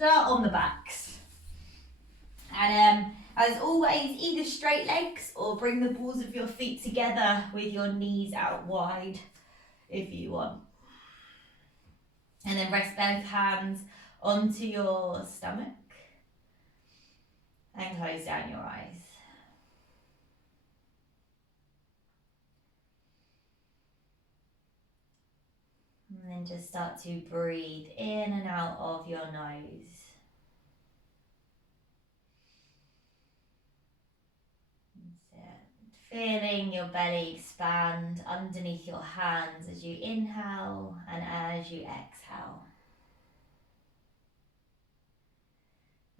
start on the backs. And as always, either straight legs or bring the balls of your feet together with your knees out wide if you want. And then rest both hands onto your stomach and close down your eyes. And then just start to breathe in and out of your nose. Feeling your belly expand underneath your hands as you inhale and as you exhale.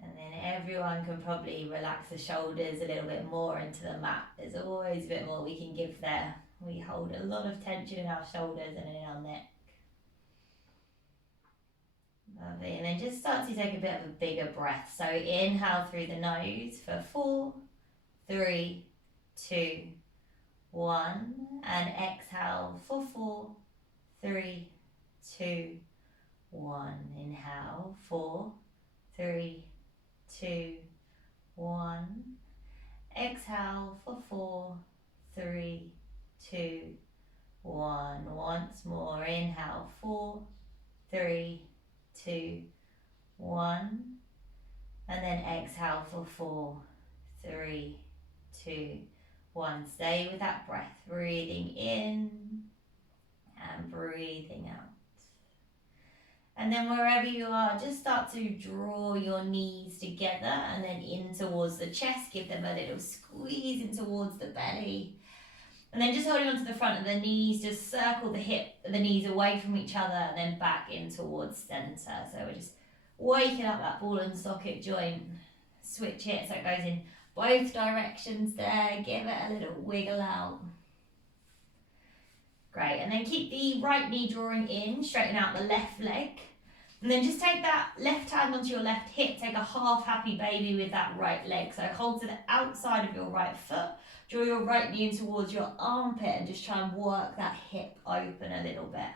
And then everyone can probably relax the shoulders a little bit more into the mat. There's always a bit more we can give there. We hold a lot of tension in our shoulders and in our neck. Lovely. And then just start to take a bit of a bigger breath. So inhale through the nose for 4, 3, 2, 1, and exhale for 4, 3, 2, 1. Inhale, 4, 3, 2, 1. Exhale for 4, 3, 2, 1. Once more, inhale, 4, 3, 2, 1. And then exhale for 4, 3, 2, 1. Stay with that breath, breathing in and breathing out. And then wherever you are, just start to draw your knees together and then in towards the chest. Give them a little squeeze in towards the belly. And then just holding onto the front of the knees, just circle the knees away from each other and then back in towards center. So we're just waking up that ball and socket joint. Switch it so it goes in both directions there. Give it a little wiggle out. Great, and then keep the right knee drawing in, straighten out the left leg. And then just take that left hand onto your left hip, take a half happy baby with that right leg. So hold to the outside of your right foot, draw your right knee in towards your armpit and just try and work that hip open a little bit.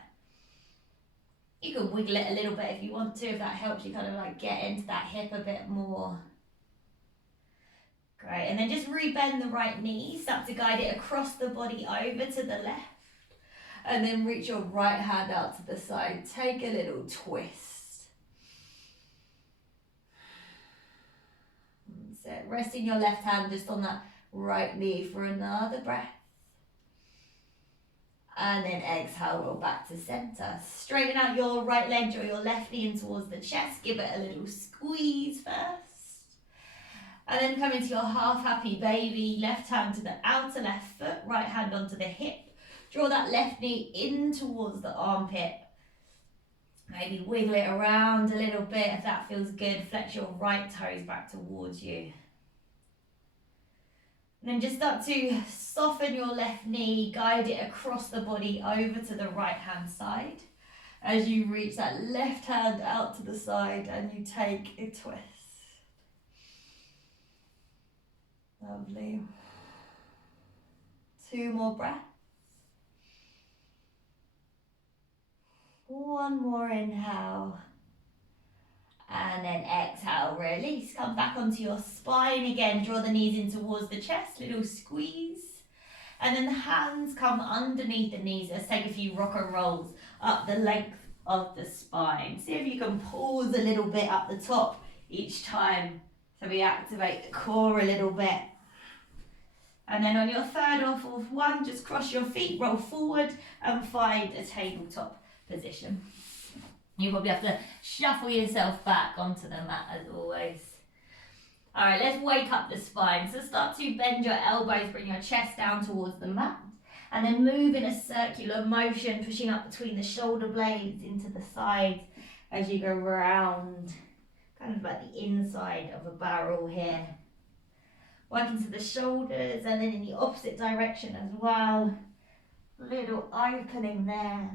You can wiggle it a little bit if you want to, if that helps you kind of like get into that hip a bit more. Great, and then just rebend the right knee, start to guide it across the body over to the left. And then reach your right hand out to the side. Take a little twist. So resting your left hand just on that right knee for another breath. And then exhale, roll back to center. Straighten out your right leg, draw your left knee in towards the chest. Give it a little squeeze first. And then come into your half happy baby. Left hand to the outer left foot, right hand onto the hip. Draw that left knee in towards the armpit. Maybe wiggle it around a little bit if that feels good. Flex your right toes back towards you. And then just start to soften your left knee, guide it across the body over to the right hand side. As you reach that left hand out to the side and you take a twist. Lovely. 2 more breaths. 1 more inhale. And then exhale, release. Come back onto your spine again. Draw the knees in towards the chest, little squeeze. And then the hands come underneath the knees. Let's take a few rocker rolls up the length of the spine. See if you can pause a little bit up the top each time. So we activate the core a little bit. And then on your third or fourth one, just cross your feet, roll forward and find a tabletop position. You probably have to shuffle yourself back onto the mat as always. All right, let's wake up the spine. So start to bend your elbows, bring your chest down towards the mat, and then move in a circular motion, pushing up between the shoulder blades into the sides as you go round, kind of like the inside of a barrel here. Working to the shoulders and then in the opposite direction as well. Little opening there.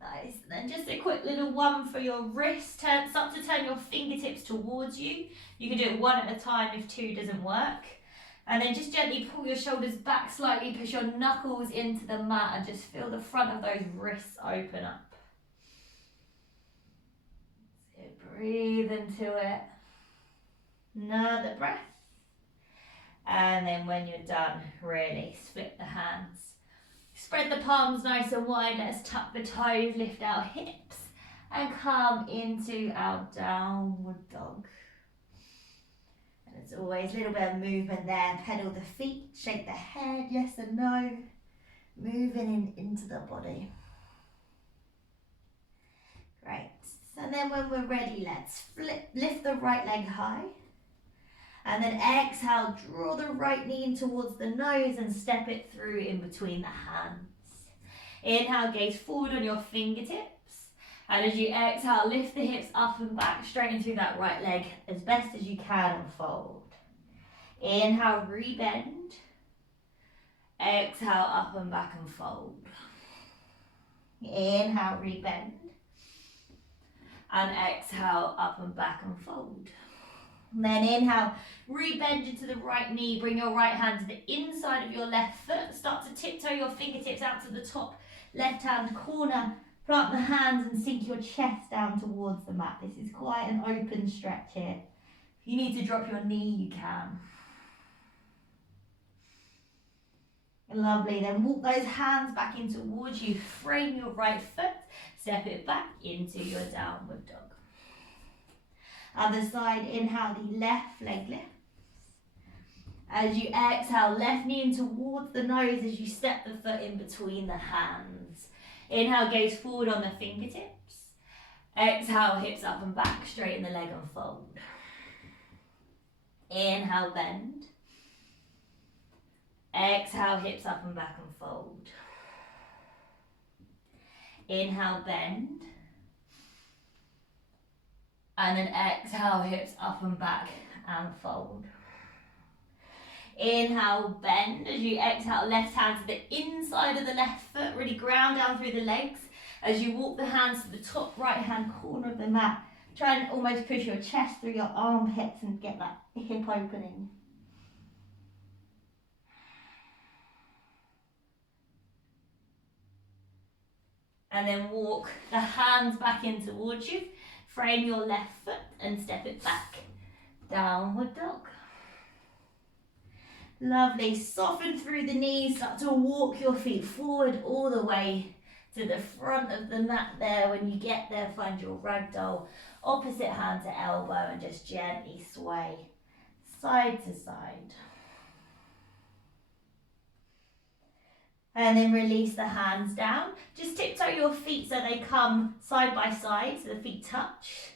Nice. And then just a quick little one for your wrist. Start to turn your fingertips towards you. You can do it 1 at a time if 2 doesn't work. And then just gently pull your shoulders back slightly, push your knuckles into the mat and just feel the front of those wrists open up. breathe into it. Another breath. And then when you're done, really split the hands. Spread the palms nice and wide. Let's tuck the toes, lift our hips, and come into our downward dog. And as always, a little bit of movement there. Pedal the feet, shake the head, yes and no. Moving into the body. Great. And then when we're ready, let's lift the right leg high. And then exhale, draw the right knee in towards the nose and step it through in between the hands. Inhale, gaze forward on your fingertips. And as you exhale, lift the hips up and back, straighten through that right leg as best as you can and fold. Inhale, rebend. Exhale, up and back and fold. Inhale, rebend. And exhale, up and back and fold. And then inhale, rebend into the right knee, bring your right hand to the inside of your left foot, start to tiptoe your fingertips out to the top left hand corner, plant the hands and sink your chest down towards the mat. This is quite an open stretch here. If you need to drop your knee, you can. Lovely, then walk those hands back in towards you, frame your right foot, step it back into your downward dog. Other side, inhale, the left leg lifts. As you exhale, left knee in towards the nose as you step the foot in between the hands. Inhale, gaze forward on the fingertips. Exhale, hips up and back, straighten the leg and fold. Inhale, bend. Exhale, hips up and back and fold. Inhale, bend. And then exhale, hips up and back and fold. Inhale, bend. As you exhale, left hand to the inside of the left foot. Really ground down through the legs. As you walk the hands to the top right hand corner of the mat. Try and almost push your chest through your armpits and get that hip opening. And then walk the hands back in towards you. Frame your left foot and step it back. Downward dog. Lovely. Soften through the knees. Start to walk your feet forward all the way to the front of the mat there. When you get there, find your ragdoll. Opposite hand to elbow and just gently sway side to side. And then release the hands down. Just tiptoe your feet so they come side by side, so the feet touch.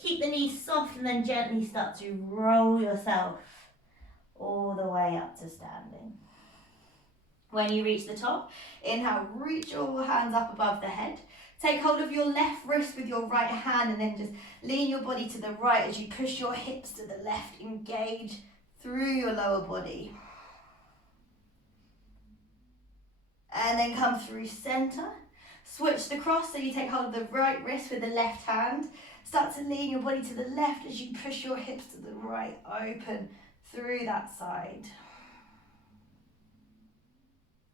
Keep the knees soft and then gently start to roll yourself all the way up to standing. When you reach the top, inhale, reach your hands up above the head. Take hold of your left wrist with your right hand and then just lean your body to the right as you push your hips to the left. Engage through your lower body. And then come through center. Switch the cross so you take hold of the right wrist with the left hand. Start to lean your body to the left as you push your hips to the right. Open through that side.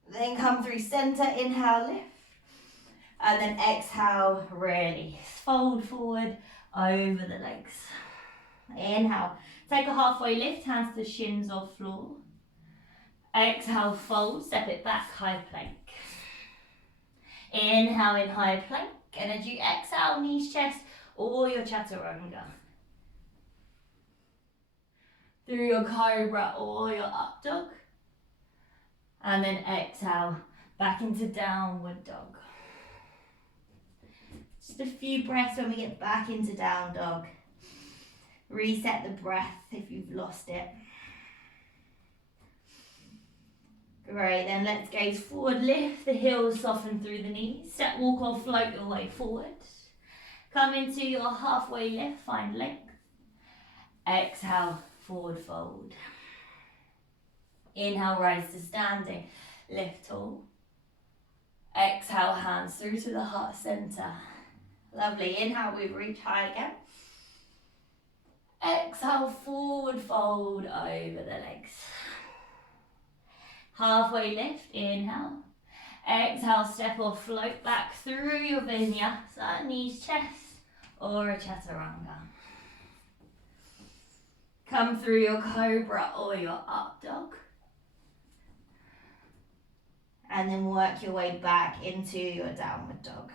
Then come through center. Inhale, lift. And then exhale, release. Fold forward over the legs. Inhale. Take a halfway lift, hands to the shins or floor. Exhale, fold, step it back, high plank. Inhale in high plank, and as you exhale, knees, chest, or your chaturanga. Through your cobra or your up dog. And then exhale, back into downward dog. Just a few breaths when we get back into down dog. Reset the breath if you've lost it. Great, then let's gaze forward, lift the heels, soften through the knees, step, walk or float your way forward. Come into your halfway lift, find length. Exhale, forward fold. Inhale, rise to standing, lift tall. Exhale, hands through to the heart center. Lovely, inhale, we reach high again. Exhale, forward fold over the legs. Halfway lift, inhale. Exhale, step or float back through your Vinyasa, knees, chest, or a chaturanga. Come through your cobra or your up dog. And then work your way back into your downward dog.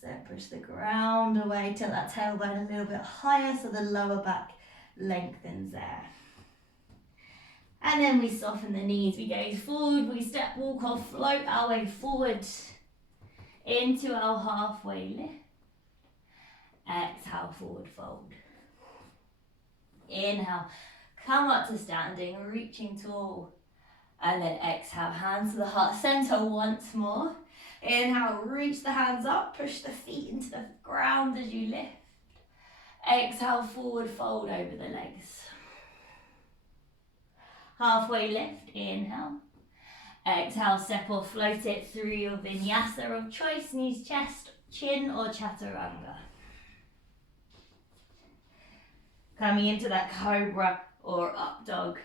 So push the ground away till that tailbone a little bit higher so the lower back lengthens there. And then we soften the knees, we gaze forward, we step, walk or float our way forward into our halfway lift. Exhale, forward fold. Inhale, come up to standing, reaching tall. And then exhale, hands to the heart center once more. Inhale, reach the hands up, push the feet into the ground as you lift. Exhale, forward fold over the legs. Halfway lift, inhale. Exhale, step or float it through your vinyasa of choice, knees, chest, chin or chaturanga. Coming into that cobra or up dog.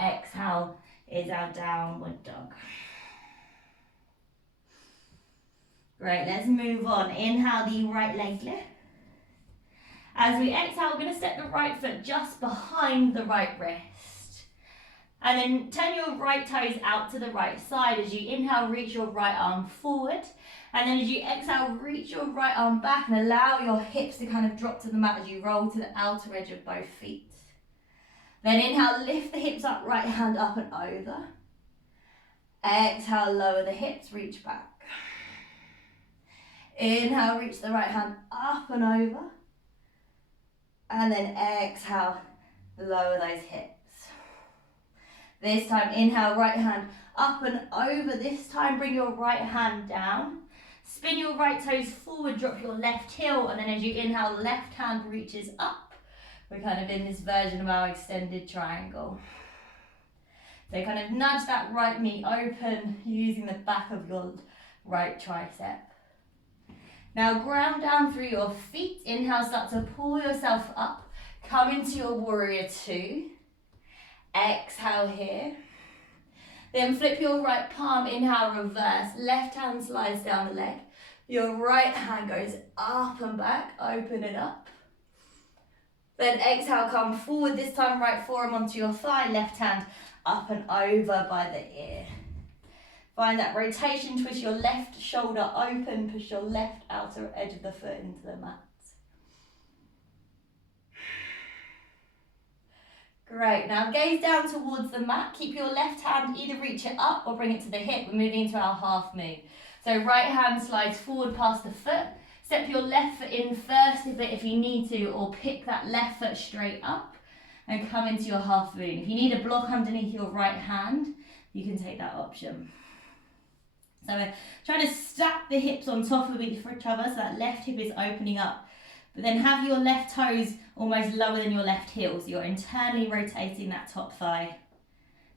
Exhale is our downward dog. Great, let's move on. Inhale, the right leg lift. As we exhale, we're going to step the right foot just behind the right wrist. And then turn your right toes out to the right side. As you inhale, reach your right arm forward. And then as you exhale, reach your right arm back and allow your hips to kind of drop to the mat as you roll to the outer edge of both feet. Then inhale, lift the hips up, right hand up and over. Exhale, lower the hips, reach back. Inhale, reach the right hand up and over. And then exhale, lower those hips. This time, inhale, right hand up and over. This time, bring your right hand down. Spin your right toes forward, drop your left heel, and then as you inhale, left hand reaches up. We're kind of in this version of our extended triangle. So kind of nudge that right knee open using the back of your right tricep. Now ground down through your feet. Inhale, start to pull yourself up. Come into your warrior two. Exhale here. Then flip your right palm, inhale, reverse. Left hand slides down the leg. Your right hand goes up and back, open it up. Then exhale, come forward. This time right forearm onto your thigh, left hand up and over by the ear. Find that rotation, twist your left shoulder open, push your left outer edge of the foot into the mat. Great, now gaze down towards the mat. Keep your left hand, either reach it up or bring it to the hip. We're moving into our half move. So right hand slides forward past the foot. Step your left foot in first if you need to, or pick that left foot straight up and come into your half moon. If you need a block underneath your right hand, you can take that option. So we're trying to stack the hips on top of each other so that left hip is opening up. But then have your left toes almost lower than your left heel, so you're internally rotating that top thigh.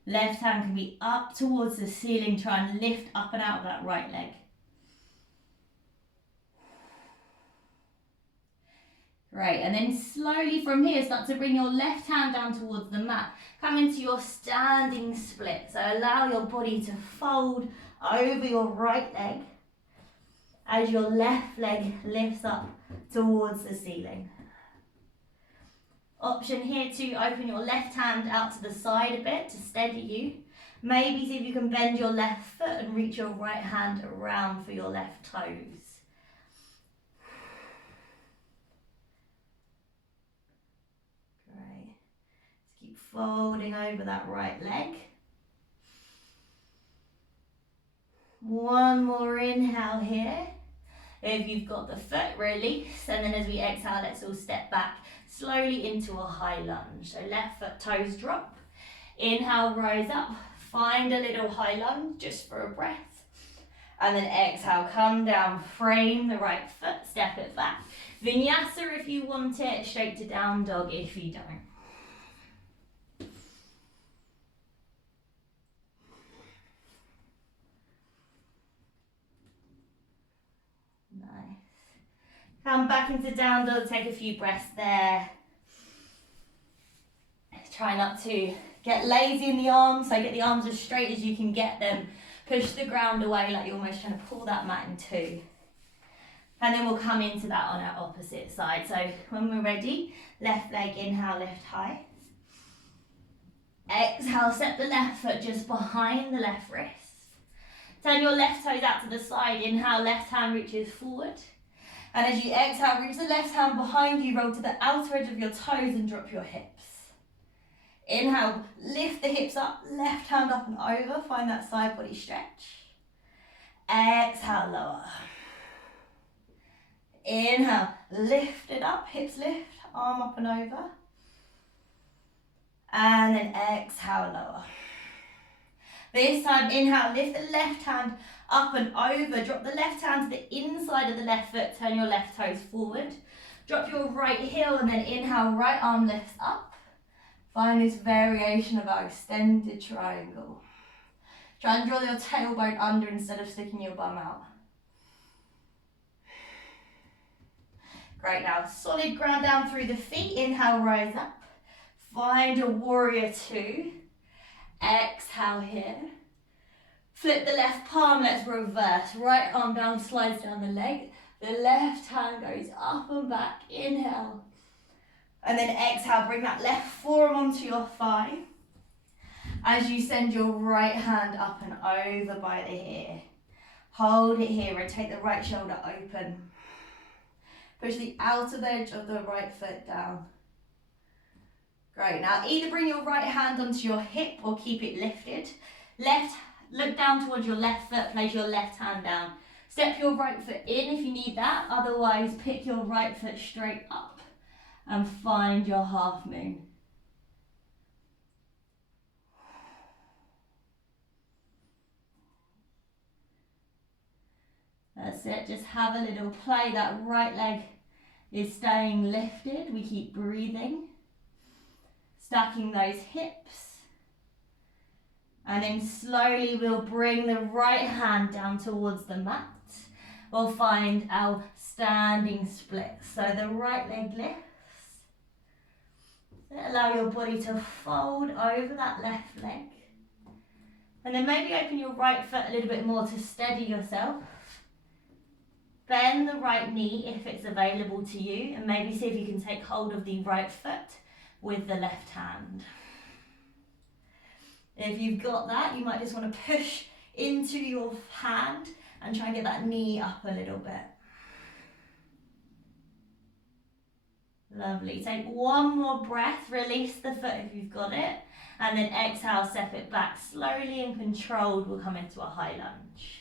Left hand can be up towards the ceiling, try and lift up and out of that right leg. Great, and then slowly from here, start to bring your left hand down towards the mat. Come into your standing split, so allow your body to fold over your right leg as your left leg lifts up towards the ceiling. Option here to open your left hand out to the side a bit to steady you. Maybe see if you can bend your left foot and reach your right hand around for your left toes. Great. Just keep folding over that right leg. One more inhale here. If you've got the foot, release, and then as we exhale, let's all step back slowly into a high lunge. So left foot, toes drop. Inhale, rise up. Find a little high lunge just for a breath. And then exhale, come down, frame the right foot, step it back. Vinyasa if you want it, straight to down dog if you don't. Come back into down dog, take a few breaths there. Try not to get lazy in the arms, so get the arms as straight as you can get them. Push the ground away like you're almost trying to pull that mat in two. And then we'll come into that on our opposite side. So when we're ready, left leg, inhale, lift high. Exhale, step the left foot just behind the left wrist. Turn your left toes out to the side. Inhale, left hand reaches forward. And as you exhale, reach the left hand behind you, roll to the outer edge of your toes and drop your hips. Inhale, lift the hips up, left hand up and over, find that side body stretch. Exhale, lower. Inhale, lift it up, hips lift, arm up and over. And then exhale, lower. This time, inhale, lift the left hand up and over. Drop the left hand to the inside of the left foot. Turn your left toes forward. Drop your right heel and then inhale, right arm lifts up. Find this variation of our extended triangle. Try and draw your tailbone under instead of sticking your bum out. Great, now solid ground down through the feet. Inhale, rise up. Find a warrior two. Exhale here. Flip the left palm, let's reverse. Right arm down, slides down the leg. The left hand goes up and back. Inhale. And then exhale, bring that left forearm onto your thigh. As you send your right hand up and over by the ear. Hold it here, rotate the right shoulder open. Push the outer edge of the right foot down. Great, now either bring your right hand onto your hip or keep it lifted. Look down towards your left foot, place your left hand down. Step your right foot in if you need that, otherwise pick your right foot straight up and find your half moon. That's it, just have a little play. That right leg is staying lifted. We keep breathing. Stacking those hips. And then slowly we'll bring the right hand down towards the mat. We'll find our standing split. So the right leg lifts. Allow your body to fold over that left leg. And then maybe open your right foot a little bit more to steady yourself. Bend the right knee if it's available to you, and maybe see if you can take hold of the right foot with the left hand. If you've got that, you might just want to push into your hand and try and get that knee up a little bit. Lovely. Take one more breath, release the foot if you've got it, and then exhale, step it back slowly and controlled. We'll come into a high lunge.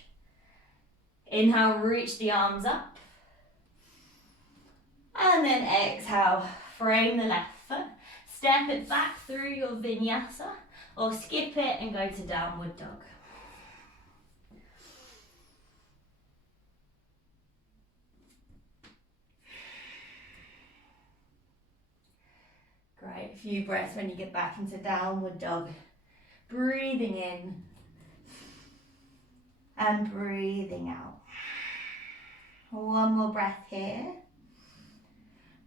Inhale, reach the arms up. And then exhale, frame the left foot. Step it back through your vinyasa or skip it and go to downward dog. Great, a few breaths when you get back into downward dog. Breathing in and breathing out. One more breath here.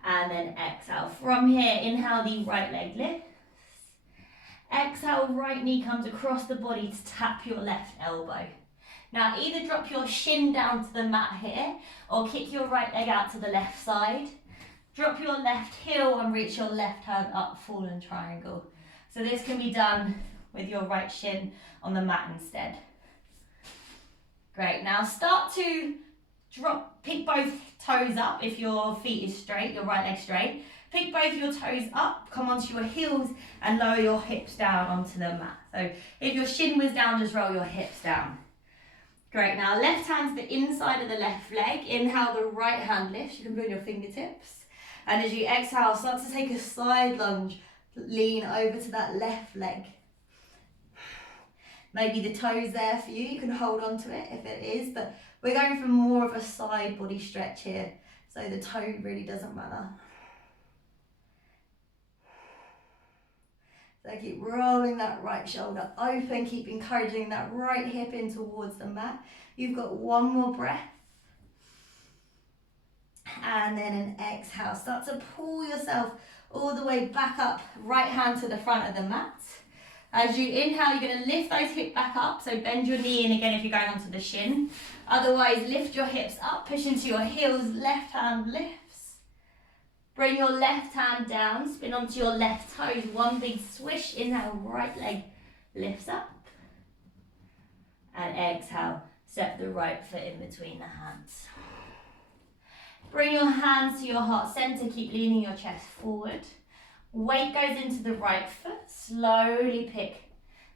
And then exhale. From here, inhale, the right leg lifts. Exhale, right knee comes across the body to tap your left elbow. Now either drop your shin down to the mat here or kick your right leg out to the left side. Drop your left heel and reach your left hand up, fallen triangle. So this can be done with your right shin on the mat instead. Great, now start to pick both toes up if your feet is straight, your right leg straight. Pick both your toes up, come onto your heels and lower your hips down onto the mat. So if your shin was down, just roll your hips down. Great, now left hand to the inside of the left leg. Inhale, the right hand lifts. You can bring your fingertips. And as you exhale, start to take a side lunge. Lean over to that left leg. Maybe the toe's there for you. You can hold on to it if it is, but we're going for more of a side body stretch here. So the toe really doesn't matter. So keep rolling that right shoulder open, keep encouraging that right hip in towards the mat. You've got one more breath. And then an exhale. Start to pull yourself all the way back up, right hand to the front of the mat. As you inhale, you're going to lift those hips back up, so bend your knee in again if you're going onto the shin. Otherwise, lift your hips up, push into your heels, left hand lifts. Bring your left hand down, spin onto your left toes, one big swish, inhale, right leg lifts up. And exhale, step the right foot in between the hands. Bring your hands to your heart center, keep leaning your chest forward. Weight goes into the right foot, slowly pick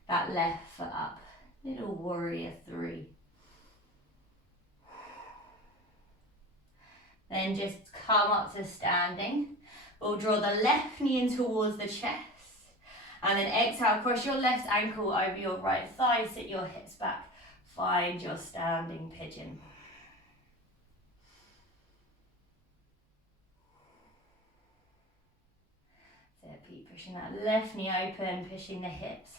that left foot up. Little warrior 3. Then just come up to standing. We'll draw the left knee in towards the chest. And then exhale, cross your left ankle over your right thigh, sit your hips back. Find your standing pigeon. So keep pushing that left knee open, pushing the hips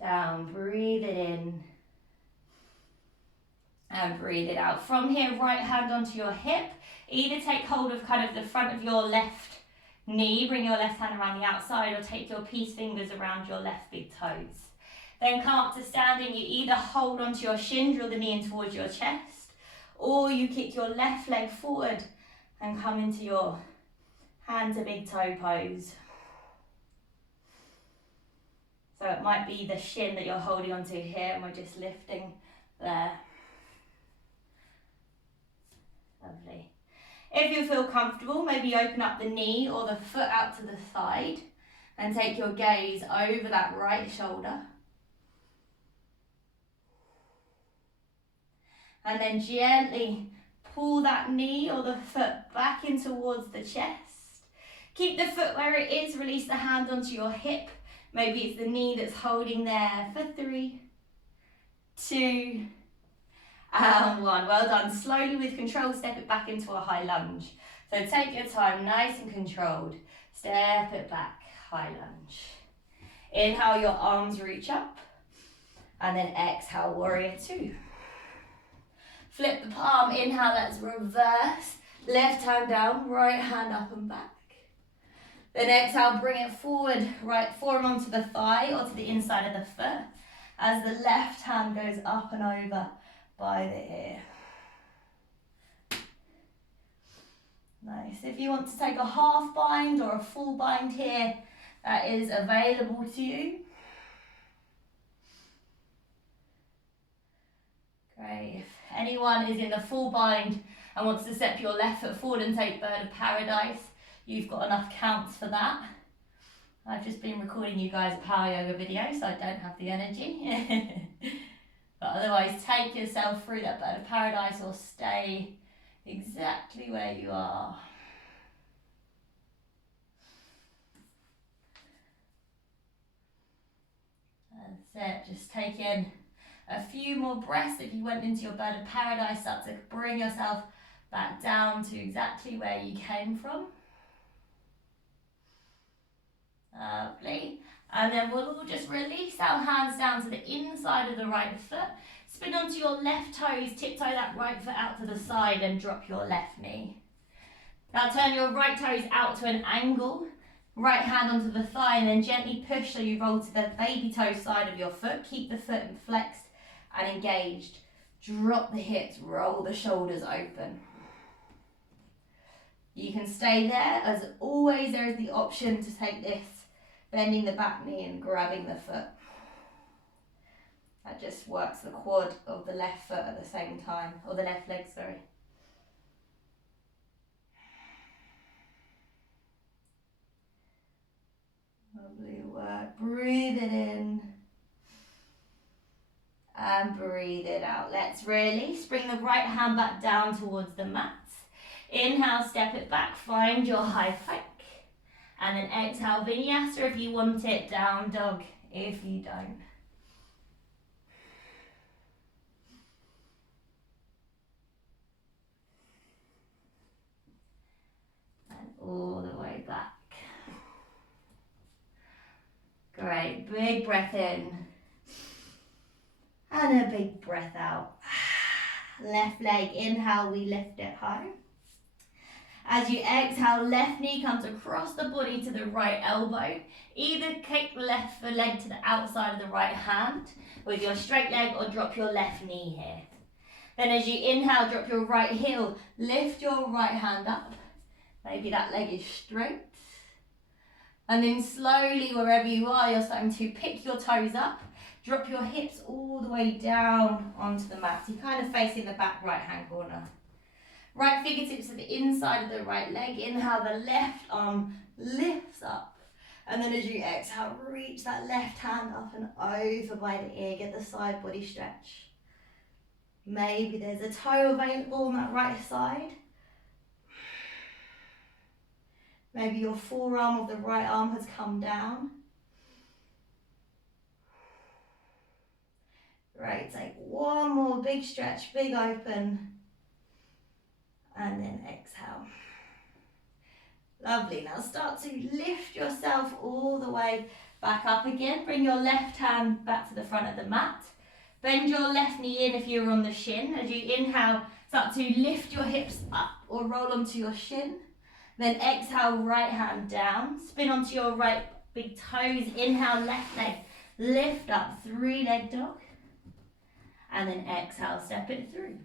down. Breathe it in. And breathe it out. From here, right hand onto your hip. Either take hold of kind of the front of your left knee, bring your left hand around the outside, or take your peace fingers around your left big toes. Then come up to standing. You either hold onto your shin, draw the knee in towards your chest, or you kick your left leg forward and come into your hand to big toe pose. So it might be the shin that you're holding onto here, and we're just lifting there. Lovely. If you feel comfortable, maybe open up the knee or the foot out to the side and take your gaze over that right shoulder. And then gently pull that knee or the foot back in towards the chest. Keep the foot where it is, release the hand onto your hip. Maybe it's the knee that's holding there for 3, 2, and 1. Well done. Slowly with control, step it back into a high lunge. So take your time, nice and controlled. Step it back, high lunge. Inhale, your arms reach up. And then exhale, warrior 2. Flip the palm, inhale, let's reverse. Left hand down, right hand up and back. Then exhale, bring it forward, right forearm onto the thigh or to the inside of the foot as the left hand goes up and over by the ear. Nice. If you want to take a half bind or a full bind here, that is available to you. Great. If anyone is in the full bind and wants to step your left foot forward and take bird of paradise, you've got enough counts for that. I've just been recording you guys a power yoga video, so I don't have the energy. But otherwise, take yourself through that bird of paradise or stay exactly where you are. That's it. Just take in a few more breaths. If you went into your bird of paradise, start to bring yourself back down to exactly where you came from. Lovely. And then we'll all just release our hands down to the inside of the right foot. Spin onto your left toes, tiptoe that right foot out to the side and drop your left knee. Now turn your right toes out to an angle. Right hand onto the thigh and then gently push so you roll to the baby toe side of your foot. Keep the foot flexed and engaged. Drop the hips, roll the shoulders open. You can stay there. As always, there is the option to take this, bending the back knee and grabbing the foot. That just works the quad of the left foot at the same time, or the left leg, sorry. Lovely work. Breathe it in. And breathe it out. Let's release. Bring the right hand back down towards the mat. Inhale, step it back. Find your high plank. And then exhale, Vinyasa if you want it. Down dog if you don't. And all the way back. Great. Big breath in. And a big breath out. Left leg, inhale, we lift it high. As you exhale, left knee comes across the body to the right elbow. Either kick the left leg to the outside of the right hand with your straight leg, or drop your left knee here. Then as you inhale, drop your right heel, lift your right hand up. Maybe that leg is straight. And then slowly, wherever you are, you're starting to pick your toes up. Drop your hips all the way down onto the mat. So you're kind of facing the back right hand corner. Right fingertips to the inside of the right leg. Inhale, the left arm lifts up. And then as you exhale, reach that left hand up and over by the ear. Get the side body stretch. Maybe there's a toe available on that right side. Maybe your forearm of the right arm has come down. Great, take one more big stretch, big open. And then exhale. Lovely, now start to lift yourself all the way back up again. Bring your left hand back to the front of the mat. Bend your left knee in if you're on the shin. As you inhale, start to lift your hips up or roll onto your shin. Then exhale, right hand down. Spin onto your right big toes. Inhale, left leg, lift up, 3-leg dog. And then exhale, step it through.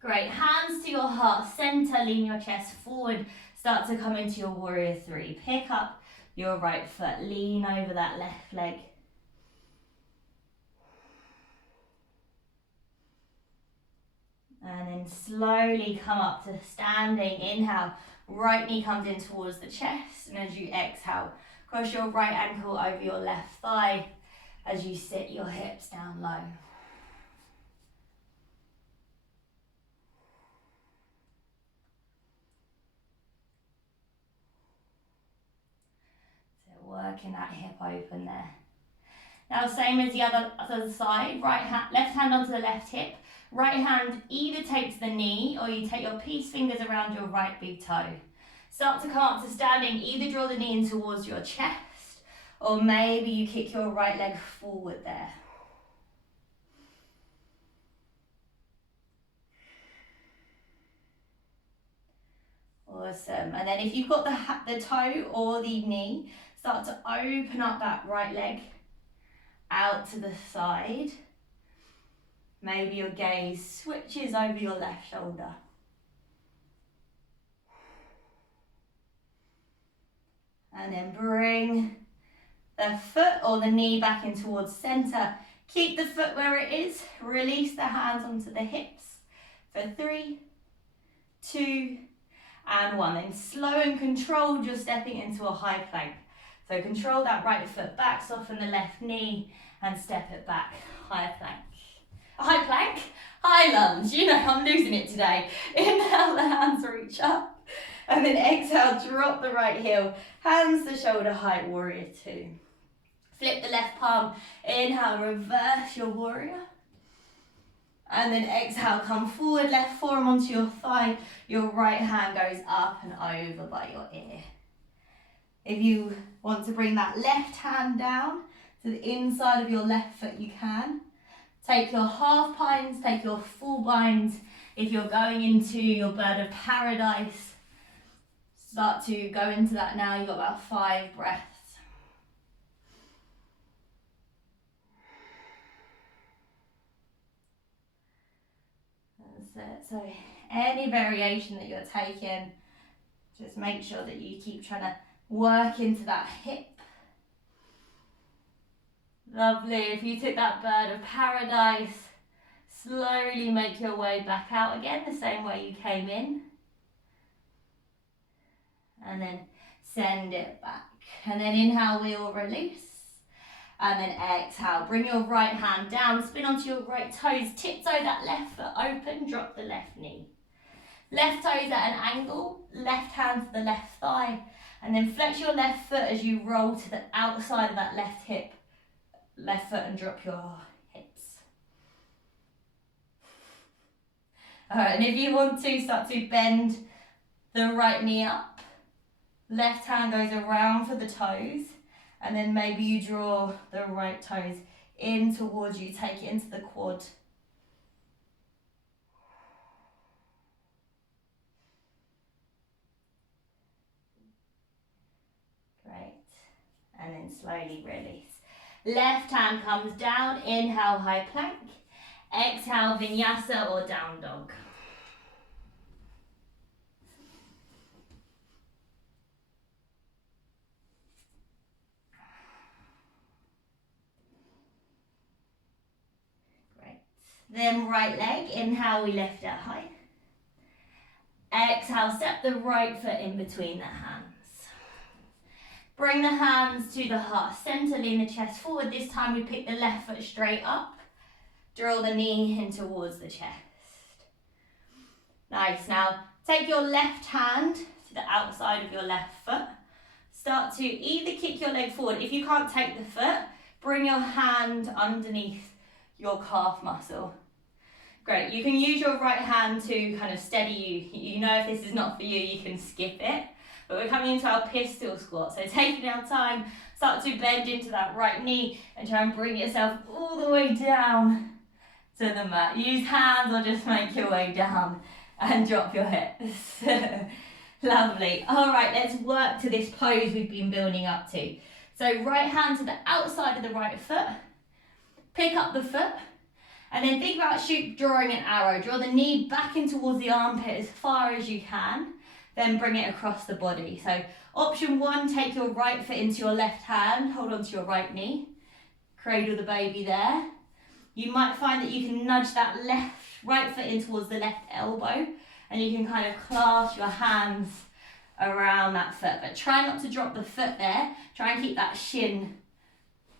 Great, hands to your heart center, lean your chest forward. Start to come into your warrior 3. Pick up your right foot, lean over that left leg. And then slowly come up to standing. Inhale, right knee comes in towards the chest. And as you exhale, cross your right ankle over your left thigh as you sit your hips down low. So working that hip open there. Now same as the other side, left hand onto the left hip. Right hand either takes the knee or you take your peace fingers around your right big toe. Start to come up to standing, either draw the knee in towards your chest or maybe you kick your right leg forward there. Awesome, and then if you've got the toe or the knee, start to open up that right leg out to the side. Maybe your gaze switches over your left shoulder. And then bring the foot or the knee back in towards center. Keep the foot where it is. Release the hands onto the hips for 3, 2, and 1. Then slow and controlled, you're stepping into a high plank. So control that right foot back, soften the left knee, and step it back. High plank. High plank, high lunge. You know, I'm losing it today. Inhale, the hands reach up. And then exhale, drop the right heel. Hands to shoulder height, warrior 2. Flip the left palm. Inhale, reverse your warrior. And then exhale, come forward, left forearm onto your thigh. Your right hand goes up and over by your ear. If you want to bring that left hand down to the inside of your left foot, you can. Take your half binds, take your full binds. If you're going into your bird of paradise, start to go into that now. You've got about 5 breaths. That's it. So any variation that you're taking, just make sure that you keep trying to work into that hip. Lovely. If you took that bird of paradise, slowly make your way back out again, the same way you came in. And then send it back. And then inhale, we all release. And then exhale, bring your right hand down, spin onto your right toes, tiptoe that left foot open, drop the left knee. Left toes at an angle, left hand to the left thigh. And then flex your left foot as you roll to the outside of that left hip. Left foot and drop your hips. Alright, and if you want to, start to bend the right knee up. Left hand goes around for the toes. And then maybe you draw the right toes in towards you, take it into the quad. and then slowly release. Left hand comes down, inhale, high plank. Exhale, Vinyasa or down dog. Great. Then right leg, inhale, we lift it high. Exhale, step the right foot in between the hands. Bring the hands to the heart center, lean the chest forward. This time we pick the left foot straight up. Draw the knee in towards the chest. Nice. Now take your left hand to the outside of your left foot. Start to either kick your leg forward. If you can't take the foot, bring your hand underneath your calf muscle. Great. You can use your right hand to kind of steady you. You know if this is not for you, you can skip it. But we're coming into our pistol squat. So taking our time, start to bend into that right knee and try and bring yourself all the way down to the mat. Use hands or just make your way down and drop your hips. Lovely. All right, let's work to this pose we've been building up to. So right hand to the outside of the right foot. Pick up the foot. And then think about drawing an arrow. Draw the knee back in towards the armpit as far as you can. Then bring it across the body. So option one, take your right foot into your left hand. Hold on to your right knee. Cradle the baby there. You might find that you can nudge that right foot in towards the left elbow. And you can kind of clasp your hands around that foot. But try not to drop the foot there. Try and keep that shin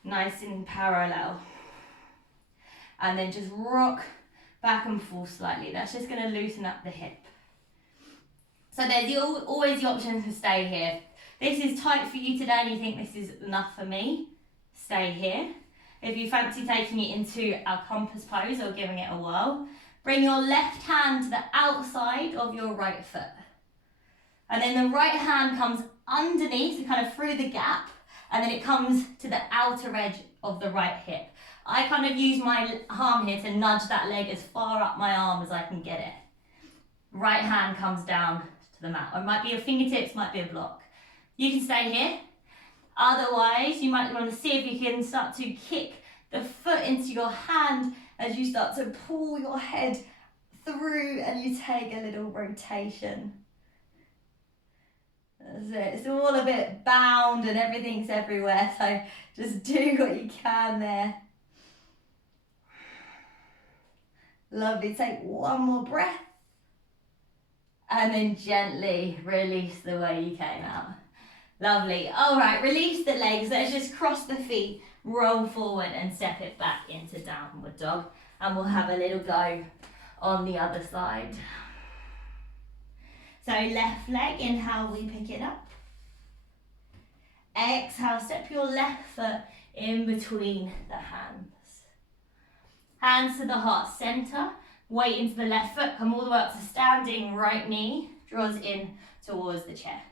nice and parallel. And then just rock back and forth slightly. That's just going to loosen up the hip. So there's always the option to stay here. This is tight for you today and you think this is enough for me, stay here. If you fancy taking it into our compass pose or giving it a whirl, bring your left hand to the outside of your right foot. And then the right hand comes underneath, kind of through the gap, and then it comes to the outer edge of the right hip. I kind of use my arm here to nudge that leg as far up my arm as I can get it. Right hand comes down to the mat. Or it might be your fingertips, might be a block. You can stay here. Otherwise, you might want to see if you can start to kick the foot into your hand as you start to pull your head through and you take a little rotation. That's it. It's all a bit bound and everything's everywhere, so just do what you can there. Lovely. Take one more breath. And then gently release the way you came out. Lovely. All right, release the legs. Let's just cross the feet, roll forward and step it back into downward dog. And we'll have a little go on the other side. So left leg, inhale, we pick it up. Exhale, step your left foot in between the hands. Hands to the heart center, weight into the left foot, come all the way up to standing, right knee draws in towards the chest.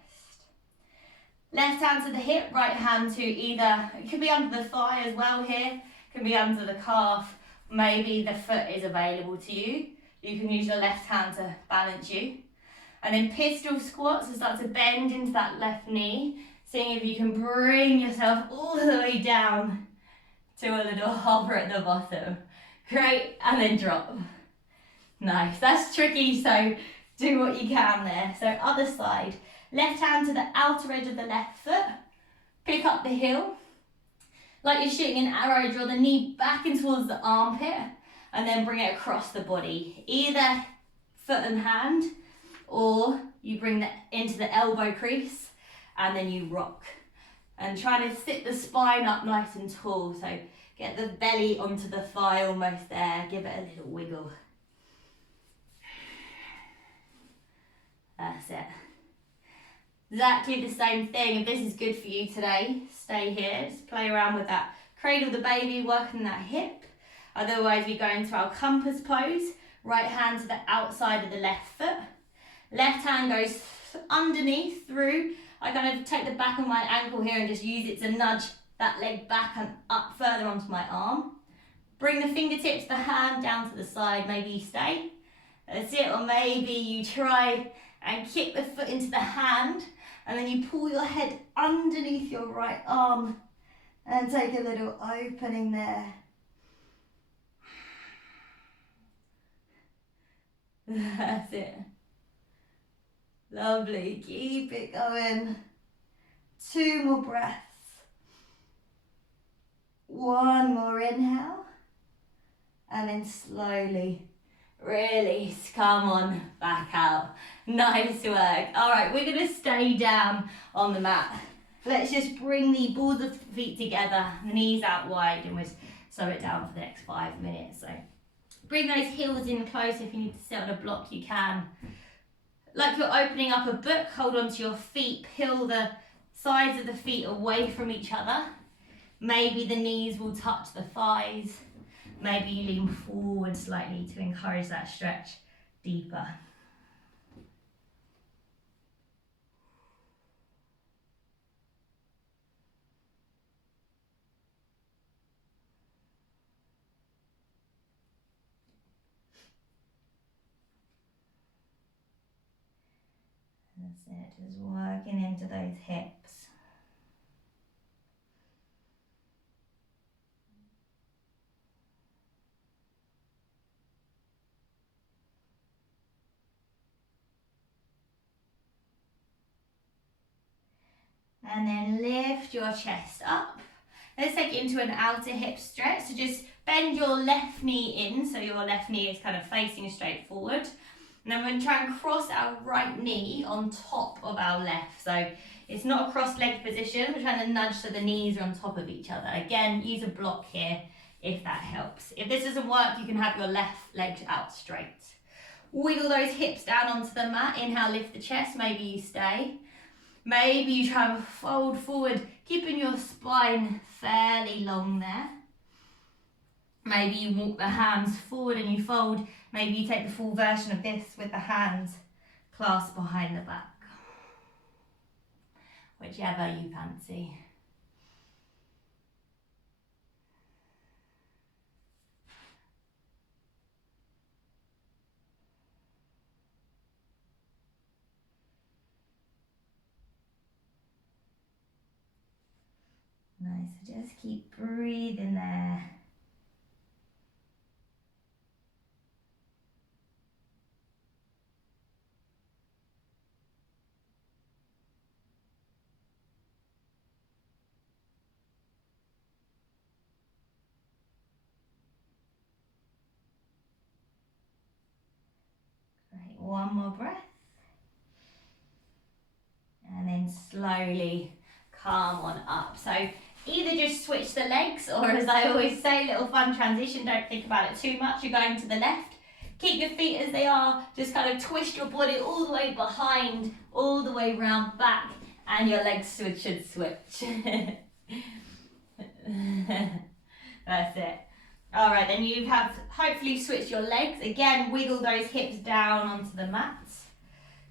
Left hand to the hip, right hand to either, it could be under the thigh as well here, could be under the calf, maybe the foot is available to you. You can use your left hand to balance you. And then pistol squats, so start to bend into that left knee, seeing if you can bring yourself all the way down to a little hover at the bottom. Great, and then drop. Nice, that's tricky, so do what you can there. So other side, left hand to the outer edge of the left foot, pick up the heel. Like you're shooting an arrow, draw the knee back in towards the armpit, and then bring it across the body. Either foot and hand, or you bring that into the elbow crease, and then you rock. And try to sit the spine up nice and tall, so get the belly onto the thigh almost there, give it a little wiggle. That's it. Exactly the same thing. If this is good for you today, stay here, just play around with that. Cradle the baby, working that hip. Otherwise we go into our compass pose. Right hand to the outside of the left foot. Left hand goes underneath, through. I kind of take the back of my ankle here and just use it to nudge that leg back and up further onto my arm. Bring the fingertips, the hand down to the side, maybe you stay. That's it, or maybe you try and kick the foot into the hand And then you pull your head underneath your right arm and take a little opening there. That's it. Lovely. Keep it going. 2 more breaths. 1 more inhale. And then slowly release. Come on, back out. Nice work. All right, we're going to stay down on the mat. Let's just bring the balls of feet together, knees out wide, and we'll slow it down for the next 5 minutes. So bring those heels in close. If you need to sit on a block, you can. Like you're opening up a book, hold onto your feet, peel the sides of the feet away from each other. Maybe the knees will touch the thighs. Maybe you lean forward slightly to encourage that stretch deeper. That's it, just working into those hips. And then lift your chest up. Let's take it into an outer hip stretch. So just bend your left knee in, so your left knee is kind of facing straight forward. And then we're going to try and cross our right knee on top of our left. So it's not a cross-legged position. We're trying to nudge so the knees are on top of each other. Again, use a block here if that helps. If this doesn't work, you can have your left leg out straight. Wiggle those hips down onto the mat. Inhale, lift the chest. Maybe you stay. Maybe you try and fold forward, keeping your spine fairly long there. Maybe you walk the hands forward and you fold. Maybe you take the full version of this with the hands clasped behind the back. Whichever you fancy. Nice, so just keep breathing there. Great, 1 more breath. And then slowly come on up. So either just switch the legs, or as I always say, little fun transition, don't think about it too much. You're going to the left. Keep your feet as they are. Just kind of twist your body all the way behind, all the way round back, and your legs should switch. That's it. All right, then you have hopefully switched your legs. Again, wiggle those hips down onto the mat.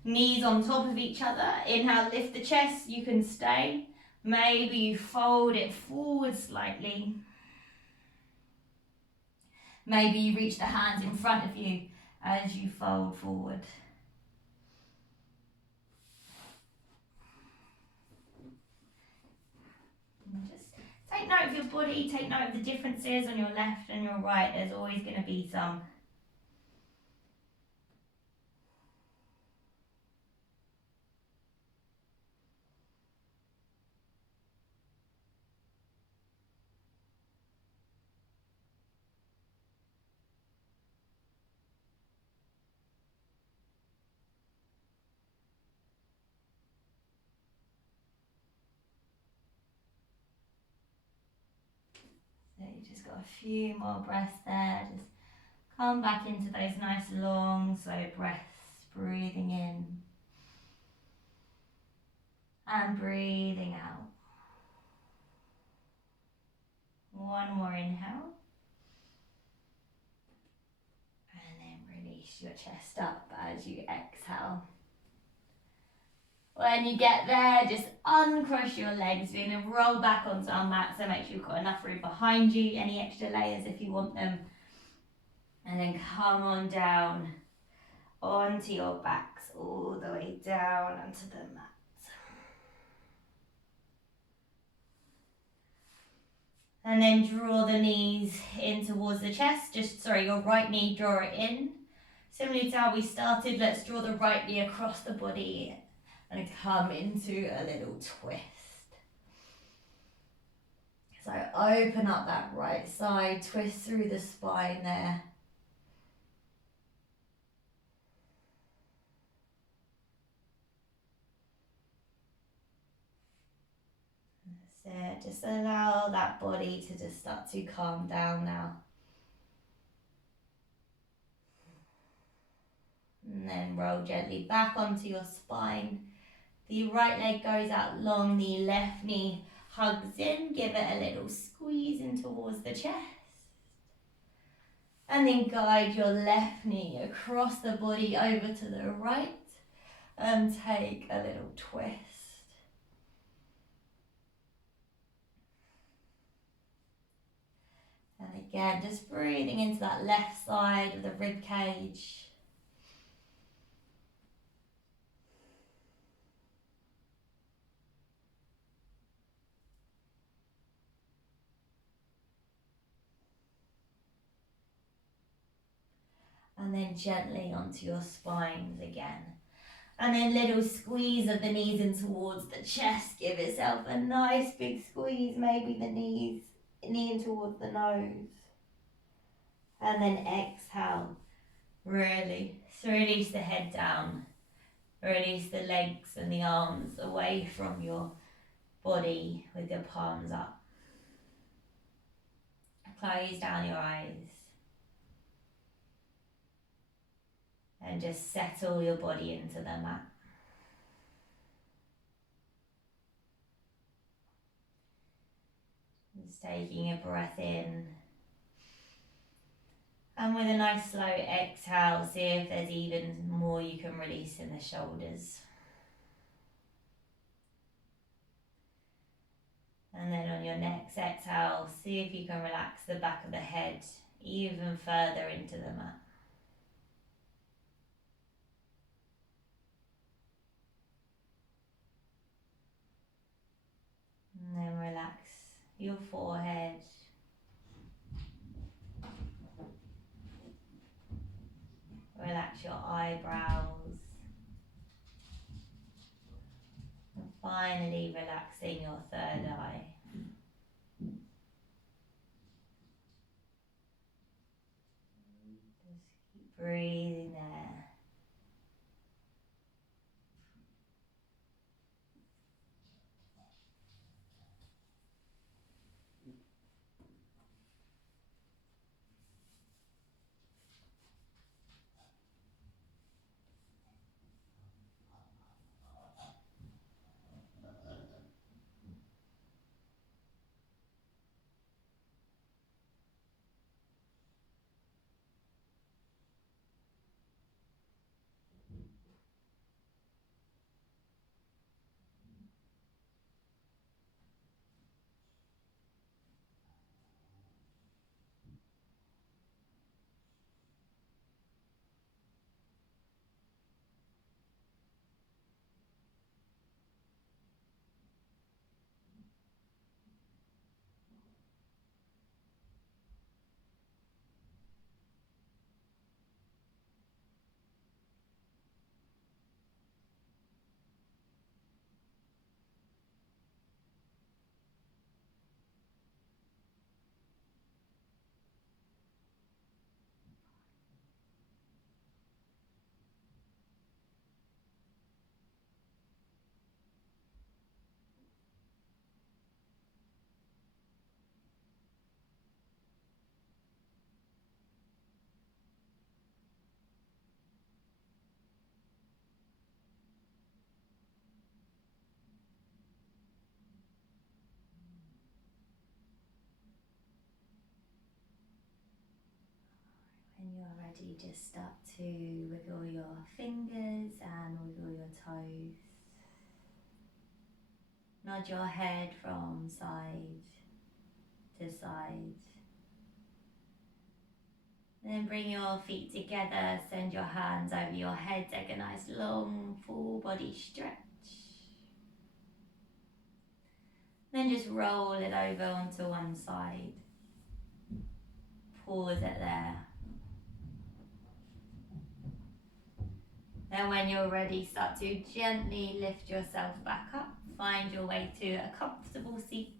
Knees on top of each other. Inhale, lift the chest. You can stay. Maybe you fold it forward slightly. Maybe you reach the hands in front of you as you fold forward. And just take note of your body, take note of the differences on your left and your right. There's always going to be some. So you just got a few more breaths there. Just come back into those nice long slow breaths, breathing in and breathing out. 1 more inhale. And then release your chest up as you exhale. When you get there, just uncross your legs. We're going to roll back onto our mat, so make sure you've got enough room behind you, any extra layers if you want them. And then come on down onto your backs, all the way down onto the mat. And then draw the knees in towards the chest. Your right knee, draw it in. Similarly to how we started, let's draw the right knee across the body and come into a little twist. So open up that right side, twist through the spine there. So just allow that body to just start to calm down now. And then roll gently back onto your spine. The right leg goes out long, the left knee hugs in. Give it a little squeeze in towards the chest. And then guide your left knee across the body over to the right and take a little twist. And again, just breathing into that left side of the rib cage. And then gently onto your spines again. And then little squeeze of the knees in towards the chest. Give yourself a nice big squeeze, maybe the knee in towards the nose. And then exhale. Really. So release the head down. Release the legs and the arms away from your body with your palms up. Close down your eyes. And just settle your body into the mat. Just taking a breath in. And with a nice slow exhale, see if there's even more you can release in the shoulders. And then on your next exhale, see if you can relax the back of the head even further into the mat. And then relax your forehead. Relax your eyebrows. And finally relaxing your third eye. Just keep breathing there. When you're ready, just start to wiggle your fingers and wiggle your toes. Nod your head from side to side. Then bring your feet together, send your hands over your head, take a nice long full body stretch. then just roll it over onto one side. Pause it there. Then when you're ready, start to gently lift yourself back up. Find your way to a comfortable seat.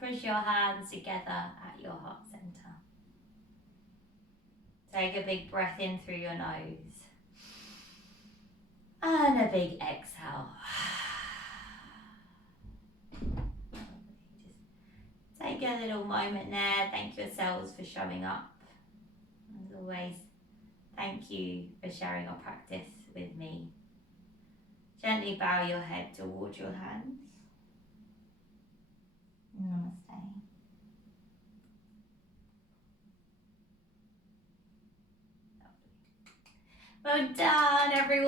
Push your hands together at your heart center. Take a big breath in through your nose. And a big exhale. Just take a little moment there. Thank yourselves for showing up. As always, thank you for sharing your practice with me. Gently bow your head towards your hands. Namaste. Well done, everyone.